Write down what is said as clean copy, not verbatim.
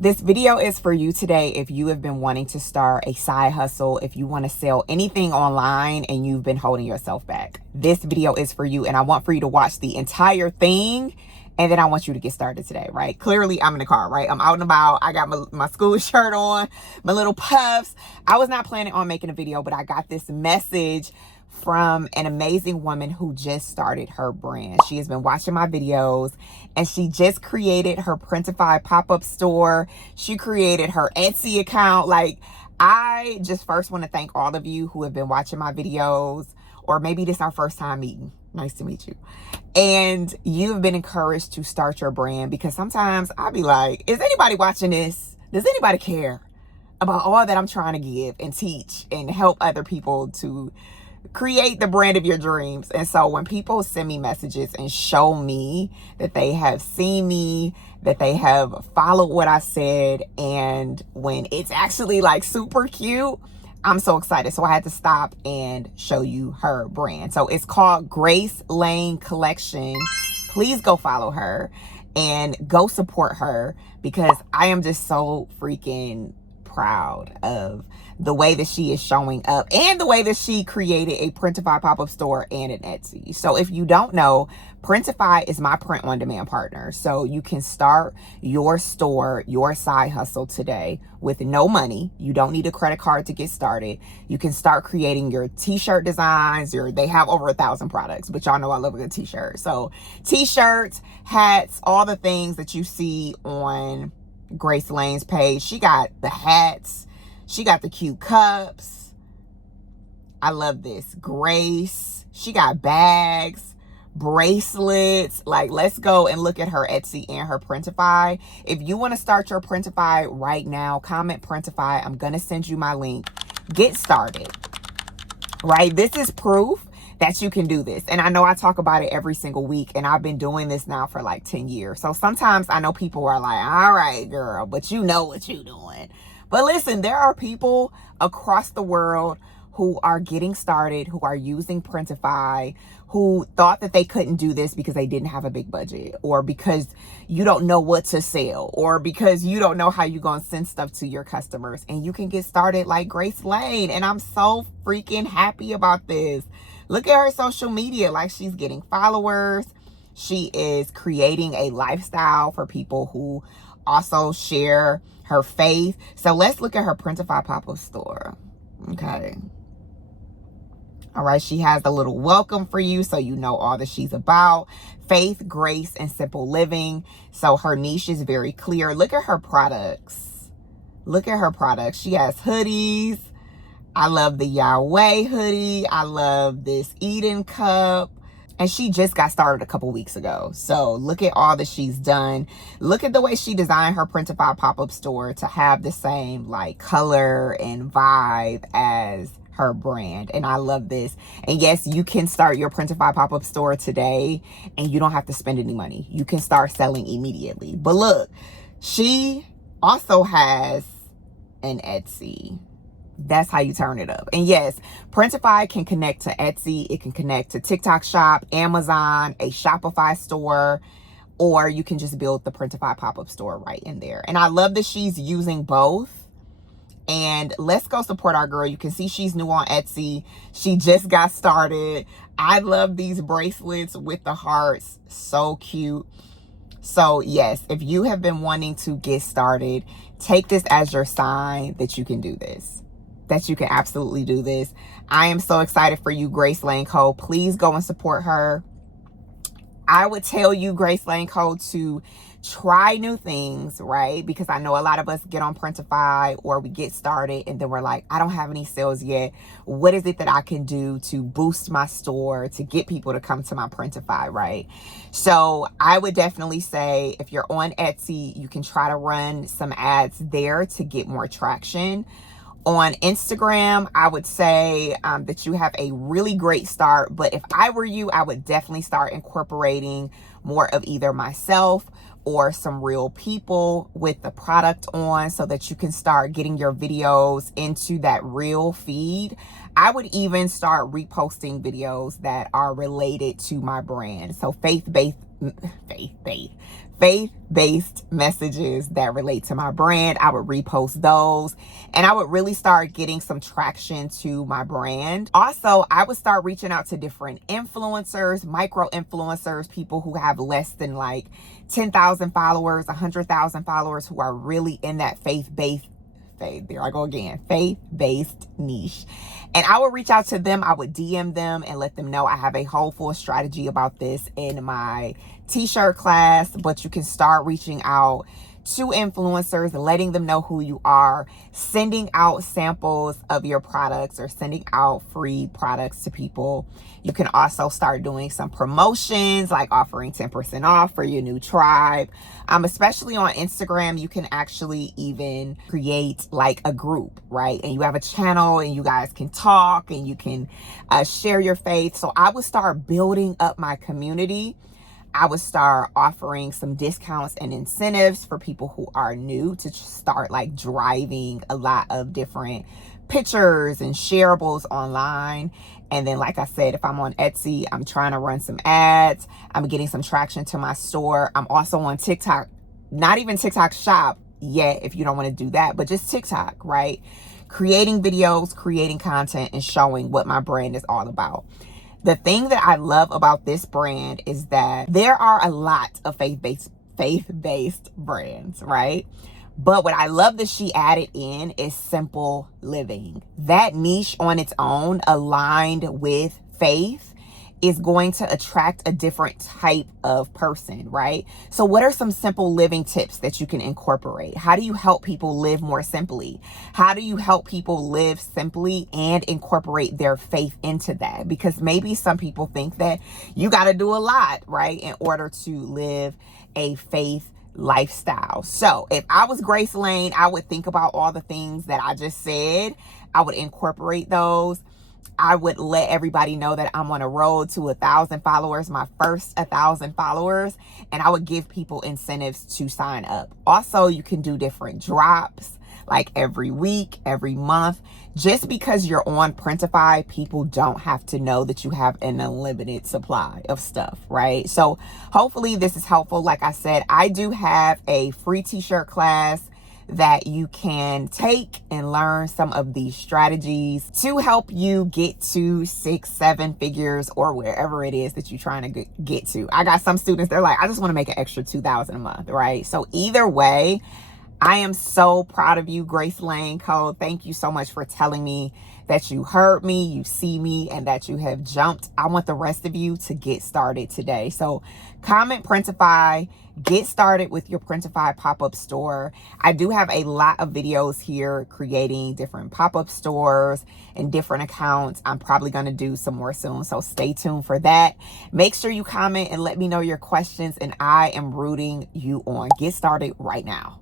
This video is for you today if you have been wanting to start a side hustle, if you want to sell anything online and you've been holding yourself back. This video is for you, and I want for you to watch the entire thing, and then I want you to get started today, right? Clearly, I'm in the car, right? I'm out and about. I got my school shirt on, my little puffs. I was not planning on making a video, but I got this message from an amazing woman who just started her brand. She has been watching my videos and she just created her Printify pop-up store. She created her Etsy account. Like, I just first want to thank all of you who have been watching my videos, or maybe this is our first time meeting. Nice to meet you. And you've been encouraged to start your brand, because sometimes I'll be like, is anybody watching this? Does anybody care about all that I'm trying to give and teach and help other people to create the brand of your dreams? And so when people send me messages and show me that they have seen me, that they have followed what I said, and when it's actually like super cute, I'm so excited. So I had to stop and show you her brand. So it's called Grace Lane Collection. Please go follow her and go support her, because I am just so freaking proud of the way that she is showing up and the way that she created a Printify pop-up store and an Etsy. So if you don't know, Printify is my print on demand partner. So you can start your store, your side hustle today with no money. You don't need a credit card to get started. You can start creating your t-shirt designs. They have over 1,000 products, but y'all know I love a good t-shirt. So t-shirts, hats, all the things that you see on Grace Lane's page. She got the hats. She got the cute cups. I love this. Grace. She got bags, bracelets. Like, let's go and look at her Etsy and her Printify. If you want to start your Printify right now, comment Printify. I'm going to send you my link. Get started, right? This is proof that you can do this. And I know I talk about it every single week, and I've been doing this now for like 10 years. So sometimes I know people are like, all right, girl, but you know what you're doing. But listen, there are people across the world who are getting started, who are using Printify, who thought that they couldn't do this because they didn't have a big budget, or because you don't know what to sell, or because you don't know how you're going to send stuff to your customers. And you can get started like Grace Lane. And I'm so freaking happy about this. Look at her social media. Like, she's getting followers. She is creating a lifestyle for people who also share her faith. So let's look at her Printify pop-up store. Okay. All right. She has a little welcome for you, so you know all that she's about. Faith, grace, and simple living. So her niche is very clear. Look at her products. Look at her products. She has hoodies. I love the Yahweh hoodie. I love this Eden cup. And she just got started a couple weeks ago. So look at all that she's done. Look at the way she designed her Printify pop-up store to have the same like color and vibe as her brand. And I love this. And yes, you can start your Printify pop-up store today and you don't have to spend any money. You can start selling immediately. But look, she also has an Etsy. That's how you turn it up. And yes, Printify can connect to Etsy. It can connect to TikTok Shop, Amazon, a Shopify store, or you can just build the Printify pop-up store right in there. And I love that she's using both. And let's go support our girl. You can see she's new on Etsy. She just got started. I love these bracelets with the hearts. So cute. So yes, if you have been wanting to get started, take this as your sign that you can do this. That you can absolutely do this. I am so excited for you, Grace Lane Co. Please go and support her. I would tell you, Grace Lane Co., to try new things, right? Because I know a lot of us get on Printify, or we get started and then we're like, I don't have any sales yet. What is it that I can do to boost my store, to get people to come to my Printify, right? So I would definitely say, if you're on Etsy, you can try to run some ads there to get more traction. On Instagram, I would say that you have a really great start. But if I were you, I would definitely start incorporating more of either myself or some real people with the product on, so that you can start getting your videos into that real feed. I would even start reposting videos that are related to my brand. So faith-based faith-based messages that relate to my brand. I would repost those and I would really start getting some traction to my brand. Also, I would start reaching out to different influencers, micro influencers, people who have less than like 10,000 followers, 100,000 followers, who are really in that faith-based niche. And I would reach out to them. I would DM them and let them know I have a whole full strategy about this in my t-shirt class. But you can start reaching out to influencers, letting them know who you are, sending out samples of your products or sending out free products to people. You can also start doing some promotions, like offering 10% off for your new tribe. Especially on Instagram, you can actually even create like a group, right? And you have a channel and you guys can talk and you can share your faith. So I would start building up my community. I would start offering some discounts and incentives for people who are new to start like driving a lot of different pictures and shareables online. And then, like I said, if I'm on Etsy, I'm trying to run some ads. I'm getting some traction to my store. I'm also on TikTok, not even TikTok shop yet if you don't want to do that, but just TikTok, right? Creating videos, creating content, and showing what my brand is all about. The thing that I love about this brand is that there are a lot of faith-based brands, right? But what I love that she added in is simple living. That niche on its own, aligned with faith, is going to attract a different type of person, right? So what are some simple living tips that you can incorporate? How do you help people live more simply? How do you help people live simply and incorporate their faith into that? Because maybe some people think that you got to do a lot, right, in order to live a faith lifestyle. So if I was Grace Lane, I would think about all the things that I just said. I would incorporate those. I would let everybody know that I'm on a road to 1,000 followers, my first 1,000 followers, and I would give people incentives to sign up. Also, you can do different drops like every week, every month. Just because you're on Printify, people don't have to know that you have an unlimited supply of stuff, right? So hopefully this is helpful. Like I said, I do have a free t-shirt class that you can take and learn some of these strategies to help you get to 6-7 figures or wherever it is that you're trying to get to. I got some students, they're like, I just want to make an extra $2,000 a month, right? So either way, I am so proud of you, Grace Lane Code. Thank you so much for telling me that you heard me, you see me, and that you have jumped. I want the rest of you to get started today. So comment Printify, get started with your Printify pop-up store. I do have a lot of videos here creating different pop-up stores and different accounts. I'm probably going to do some more soon, so stay tuned for that. Make sure you comment and let me know your questions, and I am rooting you on. Get started right now.